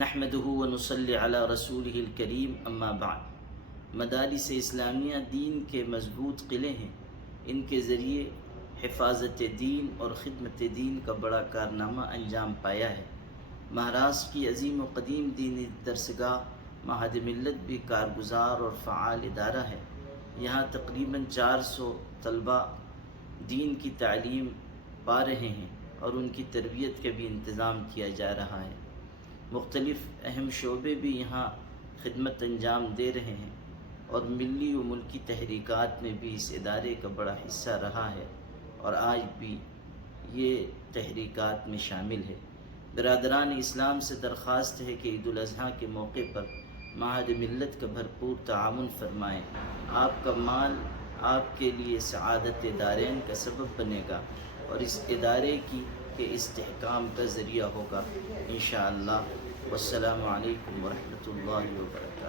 نحمده ونصلی علی رسولہ الکریم اما بعد۔ مدارس اسلامیہ دین کے مضبوط قلعے ہیں۔ ان کے ذریعے حفاظت دین اور خدمت دین کا بڑا کارنامہ انجام پایا ہے۔ مہاراشٹر کی عظیم و قدیم دینی درسگاہ معہد ملت بھی کارگزار اور فعال ادارہ ہے۔ یہاں تقریباً 400 طلباء دین کی تعلیم پا رہے ہیں اور ان کی تربیت کا بھی انتظام کیا جا رہا ہے۔ مختلف اہم شعبے بھی یہاں خدمت انجام دے رہے ہیں اور ملی و ملکی تحریکات میں بھی اس ادارے کا بڑا حصہ رہا ہے اور آج بھی یہ تحریکات میں شامل ہے۔ برادران اسلام سے درخواست ہے کہ عید الاضحیٰ کے موقع پر معہد ملت کا بھرپور تعاون فرمائیں۔ آپ کا مال آپ کے لیے سعادت دارین کا سبب بنے گا اور اس ادارے کے استحکام کا ذریعہ ہوگا انشاءاللہ۔ والسلام علیکم ورحمۃ اللہ وبرکاتہ۔